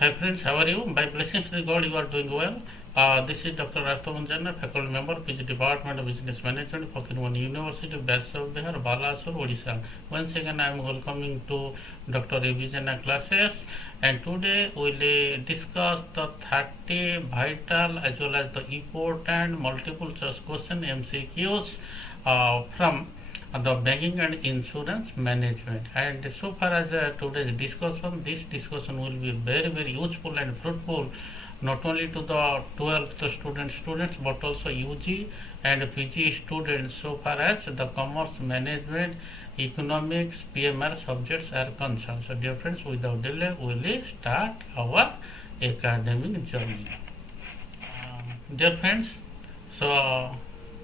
Hi friends, how are you? By blessings of God, you are doing well. This is Dr. Arthamanjana, faculty member, PG Department of Business Management, Fakulty University, Base of Bihar, Balasur, Odisha. Once again, I am welcoming to Dr. A B JENA classes, and today we will discuss the 30 vital as well as the important multiple choice question MCQs from the banking and insurance management. And so far as today's discussion, this discussion will be very useful and fruitful not only to the 12th students but also UG and PG students so far as the commerce management, economics, PMR subjects are concerned. So dear friends, without delay we will start our academic journey. Dear friends, so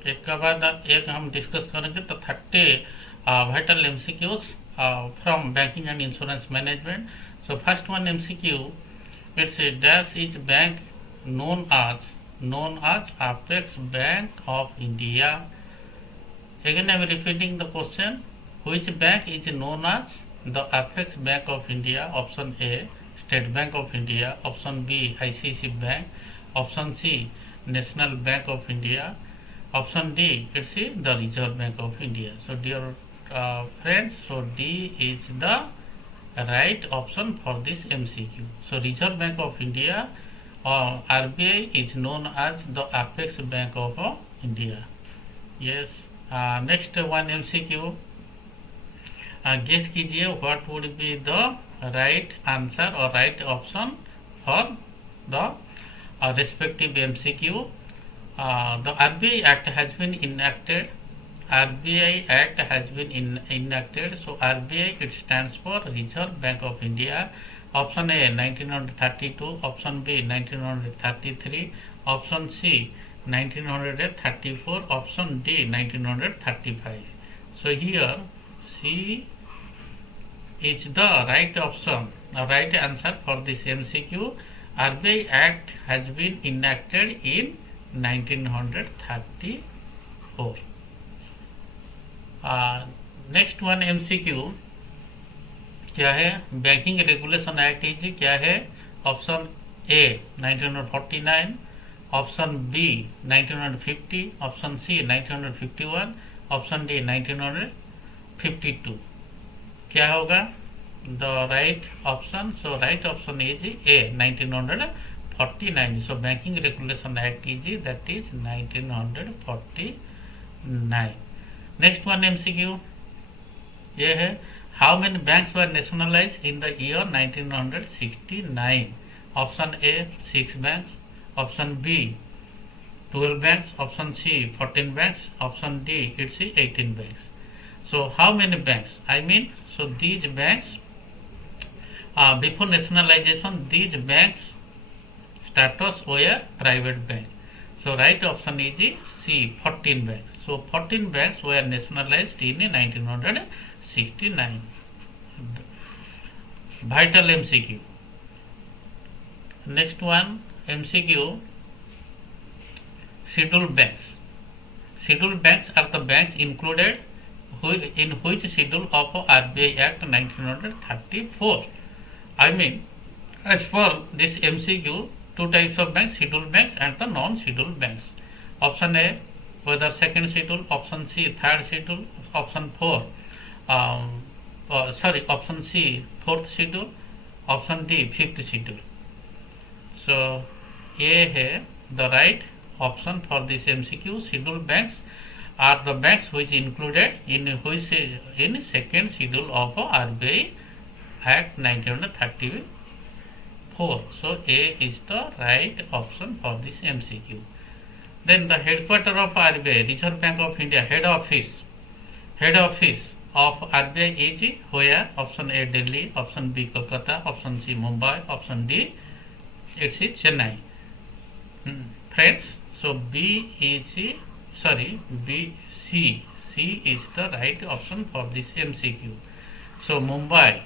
एक के बाद एक हम discuss करेंगे तो 30 vital MCQs from banking and insurance management. So first one MCQ, it's dash is bank known as Apex Bank of India. Again I am repeating the question, which bank is known as the Apex Bank of India? Option A, State Bank of India. Option B, ICICI Bank. Option C, National Bank of India. Option D, it's the Reserve Bank of India. So dear friends, so D is the right option for this MCQ. So Reserve Bank of India, RBI is known as the Apex Bank of India. Yes. Next one MCQ, guess कीजिए what would be the right answer or right option for the respective MCQ. The RBI Act has been enacted. RBI Act has been enacted. So RBI, it stands for Reserve Bank of India. Option A 1932, option B 1933, option C 1934, option D 1935. So here C is the right option, right answer for this MCQ. RBI Act has been enacted in 1934. Next one MCQ क्या है? Banking regulation act is क्या है? Option A 1949, option B 1950, option C 1951, option D 1952. क्या होगा the right option? So right option is A 1949. So banking regulation act is that is 1949. Next one MCQ ये है, how many banks were nationalized in the year 1969? Option A 6 banks, option B 12 banks, option C 14 banks, option D it's 18 banks. So how many banks? I mean, so these banks before nationalization, these banks status were private bank. So right option is C 14 banks. So 14 banks were nationalized in 1969. Vital MCQ. Next one MCQ, scheduled banks. Scheduled banks are the banks included in which schedule of RBI Act 1934. I mean, as per this MCQ, two types of banks, scheduled banks and the non-scheduled banks. Option A, whether second schedule, option C third schedule, option option C fourth schedule, option D fifth schedule. So A है the right option for this MCQ. Scheduled banks are the banks which included in second schedule of RBI Act 1934. So A is the right option for this MCQ. Then the headquarter of RBI, Reserve Bank of India, head office of RBI is where? Option A Delhi, option B Kolkata, option C Mumbai, option D it's Chennai. Friends, so C is the right option for this MCQ. So Mumbai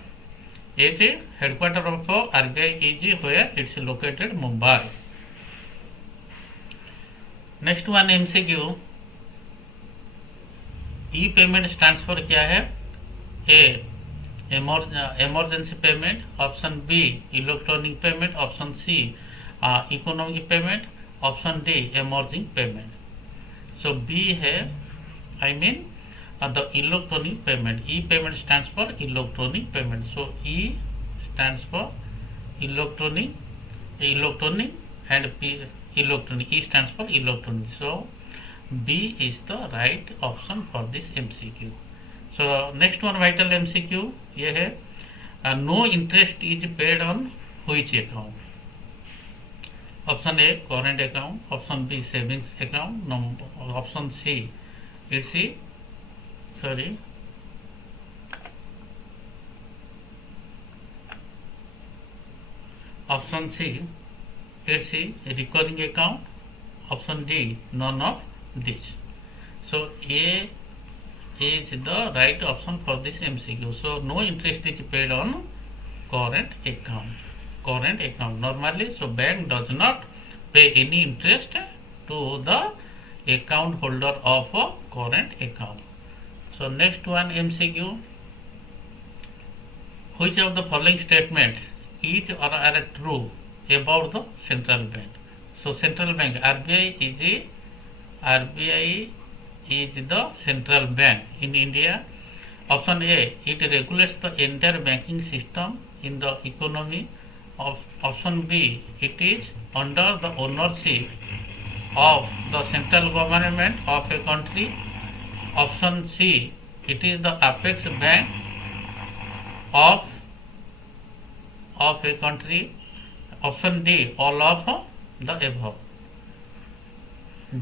is headquarter of RBI is where? It's located Mumbai. Next one MCQ, E payment stands for क्या है? ए emergency payment, option B electronic payment, option C economic payment, option D emerging payment. So B है I mean the electronic payment. E payment stands for electronic payment. So E stands for electronic, and P electronic. E stands for electronic. So B is the right option for this MCQ. So next one vital MCQ ये है no interest is paid on which account. Option A current account, option B savings account, option C it's a option C it's a recurring account, option D none of these. So A is the right option for this MCQ. So no interest is paid on current account normally. So bank does not pay any interest to the account holder of a current account. So next one MCQ, which of the following statements is or are true about the central bank? So central bank RBI is the central bank in India. Option A, it regulates the entire banking system in the economy. Option B, it is under the ownership of the central government of a country. Option C, it is the apex bank of a country. Option D, all of the above.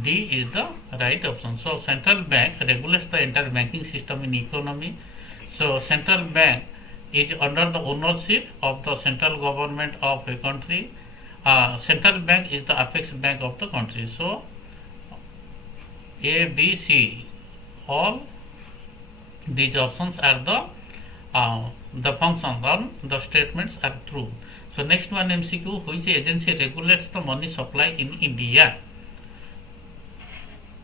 D is the right option. So central bank regulates the entire banking system in economy. So central bank is under the ownership of the central government of a country. Central bank is the apex bank of the country. So A, B, C, all these options are the functions or the statements are true. So next one MCQ, which agency regulates the money supply in India?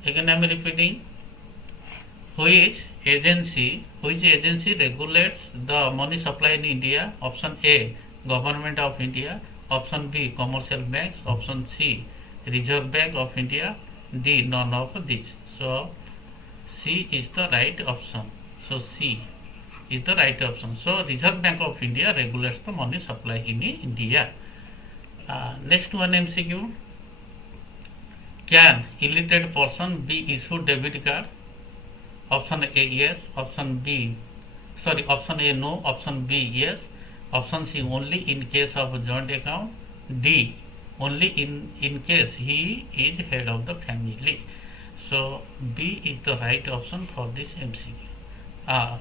Again I am repeating, which agency regulates the money supply in India? Option A, Government of India. Option B, commercial banks. Option C, Reserve Bank of India. D, none of these. So C is the right option. So C is the right option. So Reserve Bank of India regulates the money supply in India. Next one MCQ, can illiterate person be issued debit card? Option A yes, option A no, option B yes, option C only in case of a joint account, D only in case he is head of the family. So B is the right option for this MCQ.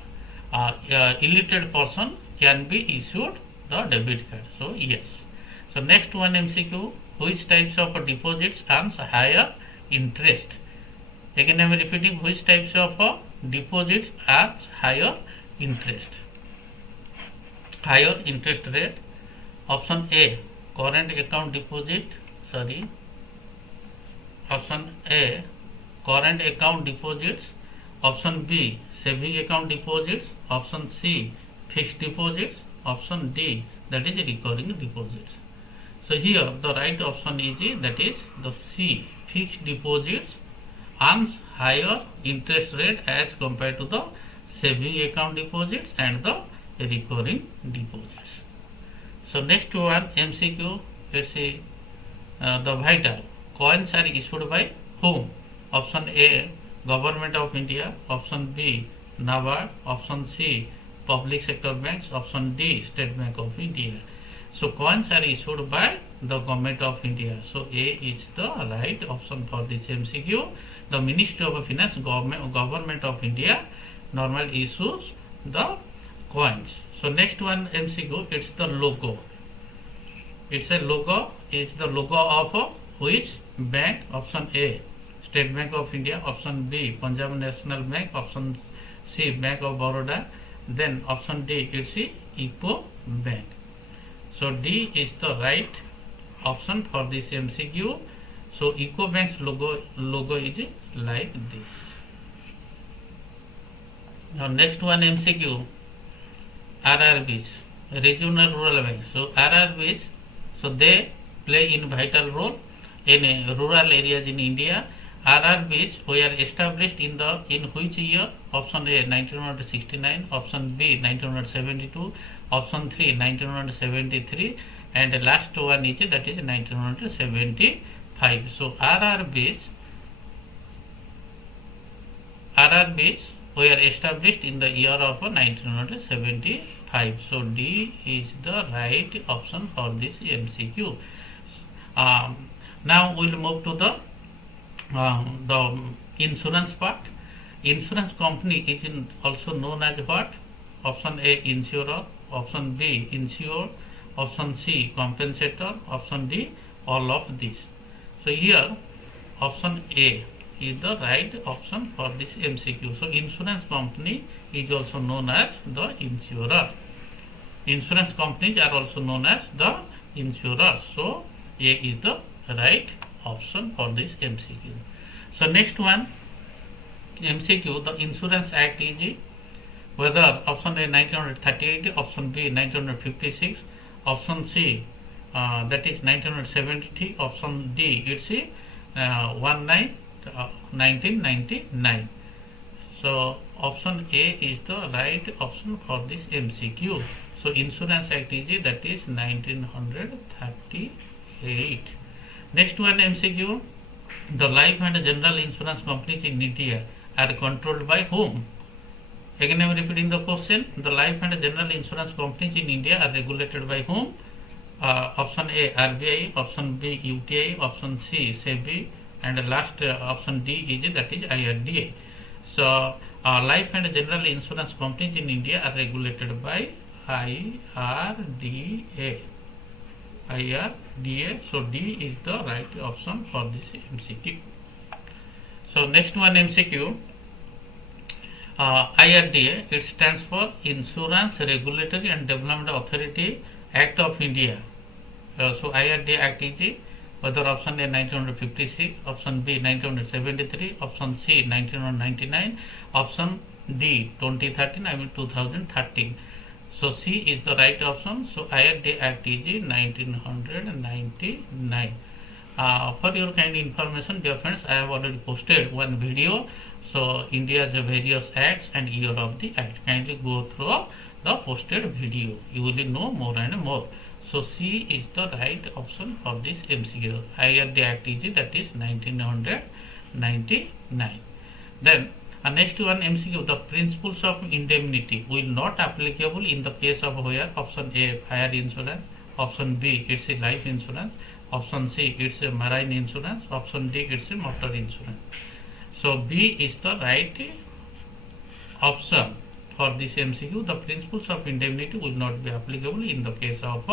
Illiterate person can be issued the debit card. So yes. So next one MCQ, which types of deposits earns higher interest? Again I am repeating, which types of deposits earns higher interest rate? Option A, current account deposit. Option A, current account deposits. Option B, saving account deposits. Option C, fixed deposits. Option D, that is recurring deposits. So here the right option is that is the C, fixed deposits earns higher interest rate as compared to the saving account deposits and the recurring deposits. So next one MCQ, let's see the vital coins are issued by whom? Option A, Government of India. Option B, NABARD. Option C, public sector banks. Option D, State Bank of India. So coins are issued by the Government of India. So A is the right option for this MCQ. The Ministry of Finance, Government of India normally issues the coins. So next one MCQ, it's the logo. It's a logo. It's the logo of which bank? Option A, State Bank of India. Option B, Punjab National Bank. Option C, Bank of Baroda. Then option D, it's Eco Bank. So D is the right option for this MCQ. So Eco Bank's logo is like this. Now next one MCQ, RRBs, regional rural banks. So RRBs, so they play in vital role in rural areas in India. RRBs were established in which year? Option A 1969, option B 1972, option 3 1973, and the last one is that is 1975. So RRBs were established in the year of 1975. So D is the right option for this MCQ. Now we will move to the insurance part. Insurance company is also known as what? Option A insurer, option B insured, option C compensator, option D all of these. So here option A is the right option for this MCQ. So insurance company is also known as the insurer. Insurance companies are also known as the insurers. So A is the right option for this MCQ. So next one MCQ, the Insurance Act is whether option A 1938, option B 1956, option C that is 1970, option D it's 1999. So option A is the right option for this MCQ. So Insurance Act is that is 1938. Next one MCQ, the life and general insurance companies in India are controlled by whom? Again I am repeating the question. The life and general insurance companies in India are regulated by whom? Option A RBI, option B UTI, option C cbe, and the last option D is that is IRDA. So life and general insurance companies in India are regulated by IRDA. So D is the right option for this MCQ. So next one MCQ, IRDA, it stands for Insurance Regulatory and Development Authority Act of India. So IRDA Act is whether option A 1956, option B 1973, option C 1999, option D 2013. So C is the right option. So IRDA Act is 1999. For your kind information, dear friends, I have already posted one video. So India's various acts and year of the act. Kindly go through the posted video. You will know more and more. So C is the right option for this MCQ. IRDA Act is that is 1999. Then next one MCQ, the principles of indemnity will not applicable in the case of where? Option A fire insurance, option B it's a life insurance, option C it's a marine insurance, option D it's a motor insurance. So B is the right option for this MCQ. The principles of indemnity will not be applicable in the case of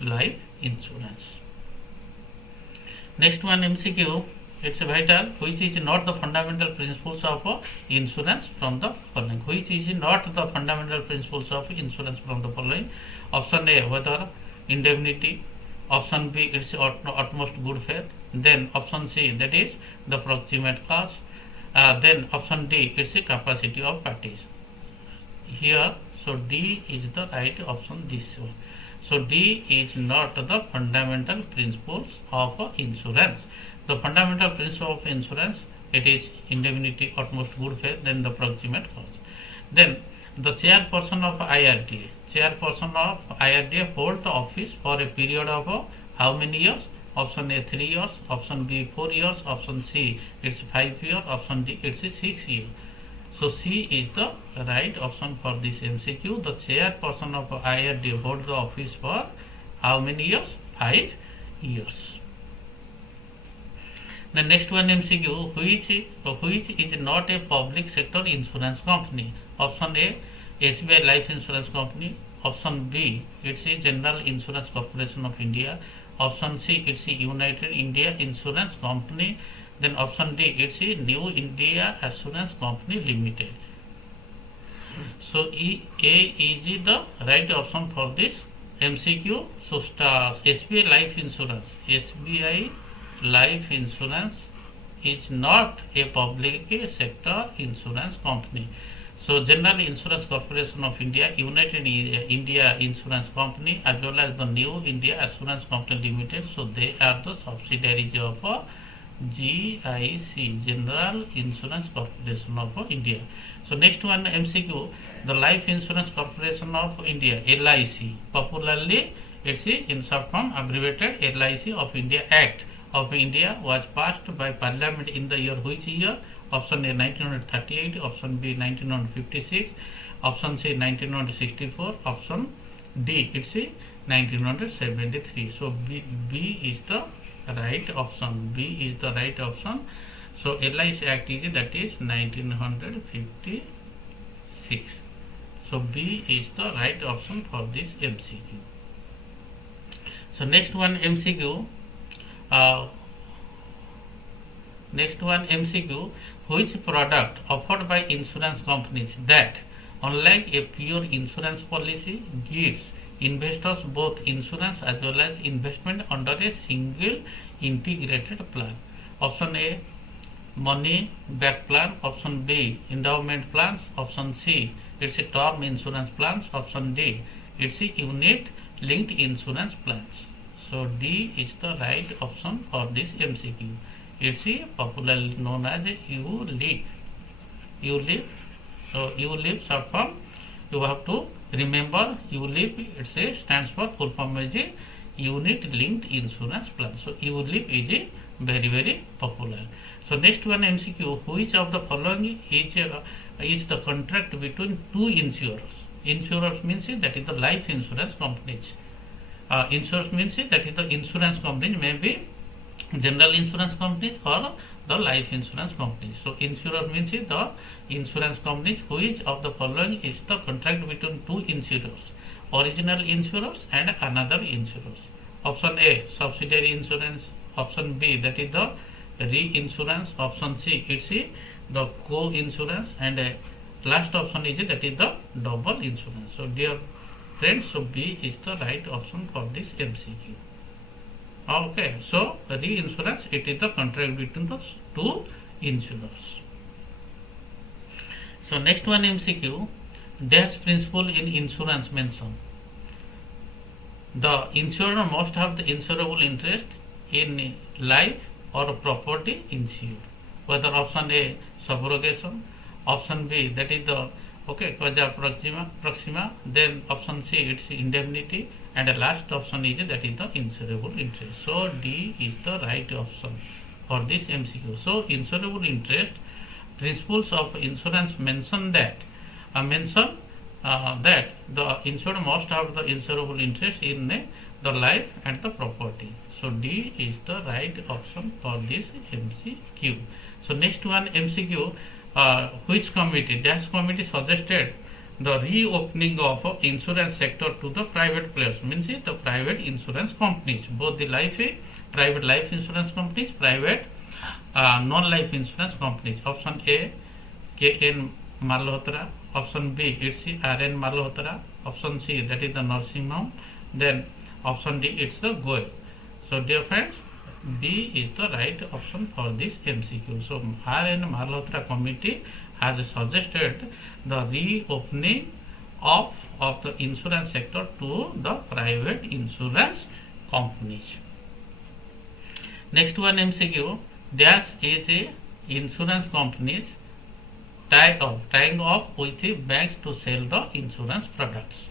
life insurance. Next one MCQ, it's a vital, which is not the fundamental principles of insurance from the following. Which is not the fundamental principles of insurance from the following? Option A whether indemnity, option B it's utmost good faith, then option C that is the proximate cause, then option D it's a capacity of parties. Here so D is the right option, this one. So D is not the fundamental principles of insurance. The fundamental principle of insurance, it is indemnity, utmost good faith, then the proximate cause. Then the chairperson of IRDA, hold the office for a period of how many years? Option A 3 years, option B 4 years, option C it's 5 years, option D it's 6 years. So C is the right option for this MCQ. The chairperson of IRDA holds the office for how many years? 5 years. The next one MCQ, which is not a public sector insurance company? Option A SBI Life Insurance Company, option B it's a General Insurance Corporation of India, option C it's a United India Insurance Company, then option D it's a New India Assurance Company Limited. So A is the right option for this MCQ. So SBI Life Insurance is not a public sector insurance company. So General Insurance Corporation of India, United India Insurance Company, as well as the New India Assurance Company Limited. So they are the subsidiaries of GIC, General Insurance Corporation of India. So next one MCQ, the Life Insurance Corporation of India, LIC, popularly it's in short form abbreviated LIC of India Act of India was passed by Parliament in the year which year? Option A 1938, option B 1956, option C 1964, option D it's a 1973. So B is the right option. B is the right option. So LIC Act is that is 1956. So B is the right option for this MCQ. So next one MCQ. Which product offered by insurance companies that, unlike a pure insurance policy, gives investors both insurance as well as investment under a single integrated plan? Option A, money back plan. Option B, endowment plans. Option C, it's a term insurance plans. Option D, it's a unit linked insurance plans. So D is the right option for this MCQ. It's popularly known as ULIP. ULIP. So ULIP short form. You have to remember ULIP. It stands for full form as a unit linked insurance plan. So ULIP is very very popular. So next one MCQ. Which of the following is the contract between two insurers? Insurers means that is the life insurance companies. Insurers means that is the insurance companies, maybe general insurance companies or the life insurance companies. So insurer means the insurance companies. Which of the following is the contract between two insurers? Original insurers and another insurers. Option A, subsidiary insurance. Option B, that is the reinsurance. Option C, it's the co-insurance, and last option is that is the double insurance. So dear friends, so B is the right option for this MCQ. Okay, so reinsurance, it is the contract between the two insurers. So next one MCQ, dash principle in insurance mention. The insurer must have the insurable interest in life or property insured. Whether option A, subrogation. Option B, that is the causa proxima. Then option C, it's indemnity, and the last option is that is the insurable interest. So D is the right option for this MCQ. So insurable interest, principles of insurance mention that that the insured must have the insurable interest in the life and the property. So D is the right option for this MCQ. So next one MCQ, which committee, dash committee suggested the reopening of insurance sector to the private players, means the private insurance companies, both the private life insurance companies, private non-life insurance companies. Option A, KN Malhotra. Option B, it's RN Malhotra. Option C, that is the nursing home. Then option D, it's the Goel. So dear friends, B is the right option for this MCQ. So RN Malhotra committee has suggested the reopening of the insurance sector to the private insurance companies. Next one MCQ, dash is a insurance companies tying up with the banks to sell the insurance products.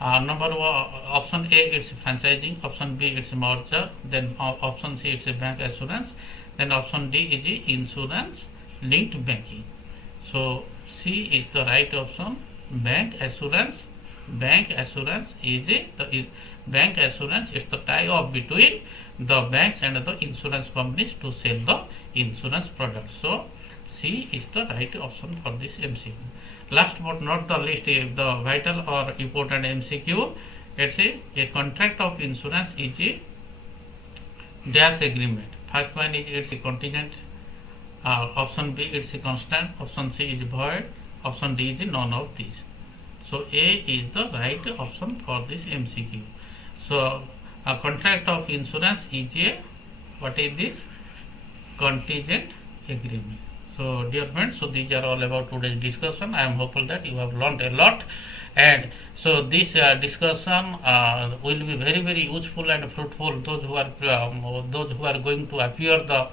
Number one, option A, it's franchising. Option B, it's merger. Then option C, it's a bank assurance. Then option D is insurance linked banking. So C is the right option. Bank assurance. Bank assurance is the bank assurance is the tie-up between the banks and the insurance companies to sell the insurance products. So C is the right option for this MCQ. Last but not the least, the vital or important MCQ, it's a contract of insurance is a dash agreement. First one is it's a contingent. Option B, it's a constant. Option C is void. Option D is none of these. So A is the right option for this MCQ. So a contract of insurance is a, what is this? Contingent agreement. So dear friends, so these are all about today's discussion. I am hopeful that you have learned a lot, and so this discussion will be very useful and fruitful those who are going to appear the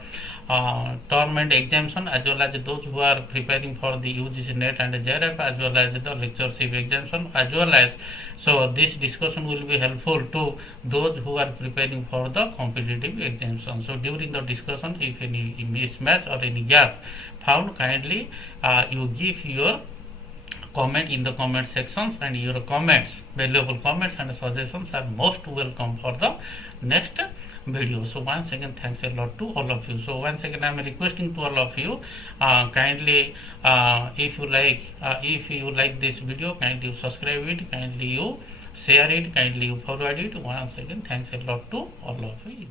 term and exemption, as well as those who are preparing for the UGC NET and JRF, as well as the lectureship exemption, as well as so this discussion will be helpful to those who are preparing for the competitive exemption. So during the discussion, if any mismatch or any gap found, kindly you give your comment in the comment sections, and your comments, valuable comments and suggestions are most welcome for the next video. So once again, thanks a lot to all of you. So once again, I am requesting to all of you, kindly if you like this video, kindly you subscribe it, kindly you share it, kindly you forward it. Once again, thanks a lot to all of you.